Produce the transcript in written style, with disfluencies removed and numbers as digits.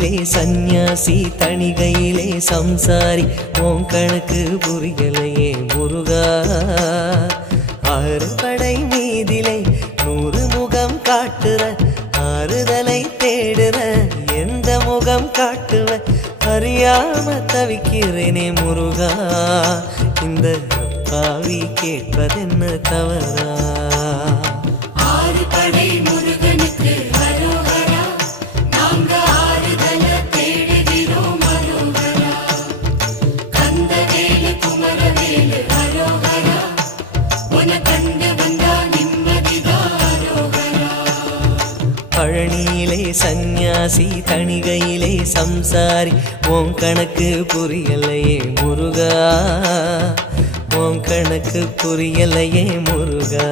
பழனியிலே சந்நியாசி தணிகையிலே சம்சாரி உன் கணக்கு புரியலையே முருகா ஆறு படை மீதிலே 100 முகம் காட்டுற ஆறுதலை தேடுற எந்த முகம் காட்டுவ அறியாம தவிக்கிறேனே முருகா இந்த பாவி கேட்பதென்ன தவறா ஆறு படை முருகனுக்கு அரோகரா நாங்க ஆறுதல தேடுகிறோம் அரோகரா கந்தவேலு குமரவேலு அரோகரா உன கண்டு வந்தா நிம்மதிதான் அரோகரா பழனியிலே சந்நியாசி தணிகையிலே சம்சாரி உன் கணக்கு புரியலையே முருகா உன் கணக்கு புரியலையே முருகா